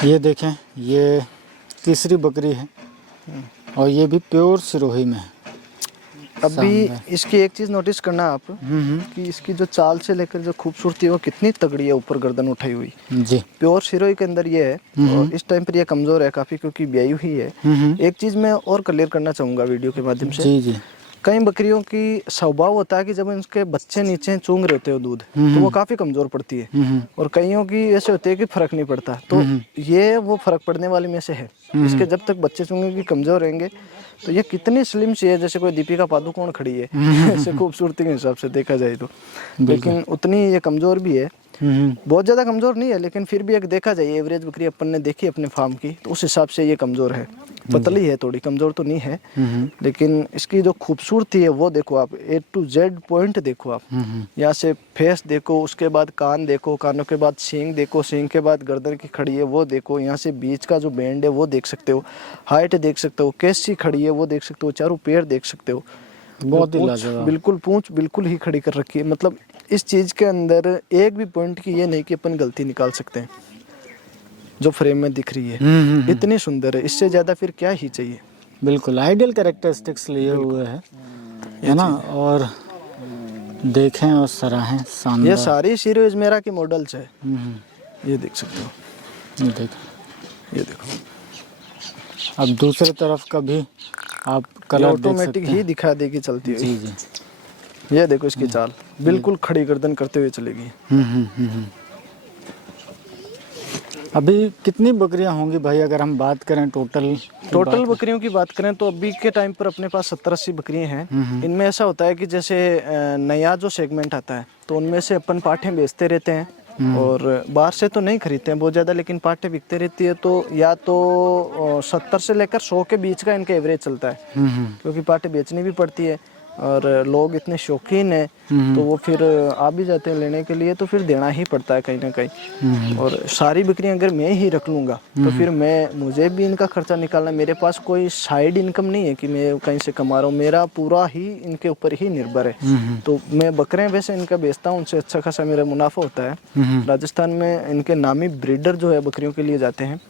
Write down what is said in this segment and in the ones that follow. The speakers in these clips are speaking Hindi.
ये देखें, ये तीसरी बकरी है और ये भी प्योर सिरोही में है। अभी शानदार। इसकी एक चीज़ नोटिस करना आप कि इसकी जो चाल से लेकर जो खूबसूरती है वो कितनी तगड़ी है, ऊपर गर्दन उठाई हुई। जी। प्योर सिरोही के अंदर ये है और इस टाइम पर ये कमज़ोर है काफ़ी क्योंकि ब्याई हुई है। एक चीज़ मैं और क्लियर करना चाहूँगा वीडियो के माध्यम से। जी जी। कई बकरियों की स्वभाव होता है कि जब उनके बच्चे नीचे चूंग रहे होते हो दूध तो वो काफ़ी कमज़ोर पड़ती है और कईयों की ऐसे होती है कि फ़र्क नहीं पड़ता। तो ये वो फ़र्क पड़ने वाले में से है। इसके जब तक बच्चे चूंगेंगे कमज़ोर रहेंगे तो ये कितनी स्लिम सी है, जैसे कोई दीपिका पादुकोण खड़ी है ऐसे खूबसूरती के हिसाब से देखा जाए तो। लेकिन उतनी ये कमज़ोर भी है, बहुत ज़्यादा कमज़ोर नहीं है लेकिन फिर भी एक देखा जाए एवरेज बकरी अपन ने देखी अपने फार्म की तो उस हिसाब से ये कमज़ोर है, पतली है थोड़ी, कमज़ोर तो नहीं है। लेकिन इसकी जो खूबसूरती है वो देखो आप, A to Z पॉइंट देखो आप। यहाँ से फेस देखो, उसके बाद कान देखो, कानों के बाद सींग देखो, सींग के बाद गर्दन की खड़ी है वो देखो, यहाँ से बीच का जो बैंड है वो देख सकते हो, हाइट देख सकते हो, कैसी खड़ी है वो देख सकते हो, चारों पैर देख सकते हो। बहुत ही पूंछ लाजवाब। बिल्कुल, पूंछ बिल्कुल ही खड़ी कर रखी है। मतलब इस चीज़ के अंदर एक भी पॉइंट की ये नहीं कि अपन गलती निकाल सकते हैं। जो फ्रेम में दिख रही है इतनी सुंदर है, इससे ज़्यादा फिर क्या ही चाहिए। बिल्कुल आइडियल कैरेक्टरिस्टिक्स लिए हुए है ना। और देखें और सराहें, ये शानदार। सारी सीरीज मेरा की मॉडल्स है, ये देख सकते हो। ये देखें, ये देखो, अब दूसरी तरफ का भी आप ये कलर देख ऑटोमेटिक सकते ही हैं। दिखा देगी चलती हुई। जी जी। ये देखो इसकी चाल, बिल्कुल खड़ी गर्दन करते हुए चलेगी। अभी कितनी बकरियां होंगी भाई अगर हम बात करें टोटल बकरियों की बात करें तो अभी के टाइम पर अपने पास 70-80 बकरियां हैं। इनमें ऐसा होता है कि जैसे नया जो सेगमेंट आता है तो उनमें से अपन पाठें बेचते रहते हैं और बाहर से तो नहीं खरीदते हैं बहुत ज़्यादा, लेकिन पाठें बिकते रहती है। तो या तो 70 से लेकर 100 के बीच का इनका एवरेज चलता है क्योंकि पाठें बेचनी भी पड़ती है और लोग इतने शौकीन हैं तो वो फिर आ भी जाते हैं लेने के लिए, तो फिर देना ही पड़ता है कहीं ना कहीं। और सारी बकरियां अगर मैं ही रख लूँगा तो फिर मुझे भी इनका खर्चा निकालना, मेरे पास कोई साइड इनकम नहीं है कि मैं कहीं से कमा रहा हूँ, मेरा पूरा ही इनके ऊपर ही निर्भर है। तो मैं बकरे वैसे इनका बेचता हूँ, उनसे अच्छा खासा मेरा मुनाफा होता है। राजस्थान में इनके नामी ब्रीडर जो है बकरियों के लिए जाते हैं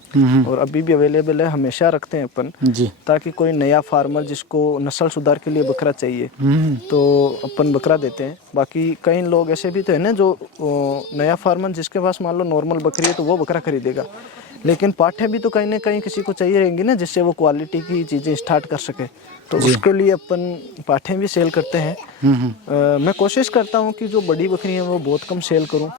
और अभी भी अवेलेबल है, हमेशा रखते हैं अपन जी। ताकि कोई नया फार्मर जिसको नस्ल सुधार के लिए बकरा चाहिए तो अपन बकरा देते हैं। बाकी कई लोग ऐसे भी तो है ना जो नया फार्मर जिसके पास मान लो नॉर्मल बकरी है तो वो बकरा खरीदेगा, लेकिन पाठे भी तो कहीं ना कहीं किसी को चाहिए रहेंगी ना जिससे वो क्वालिटी की चीज़ें स्टार्ट कर सके, तो उसके लिए अपन पाठे भी सेल करते हैं। मैं कोशिश करता हूँ कि जो बड़ी बकरी है वो बहुत कम सेल करूँ।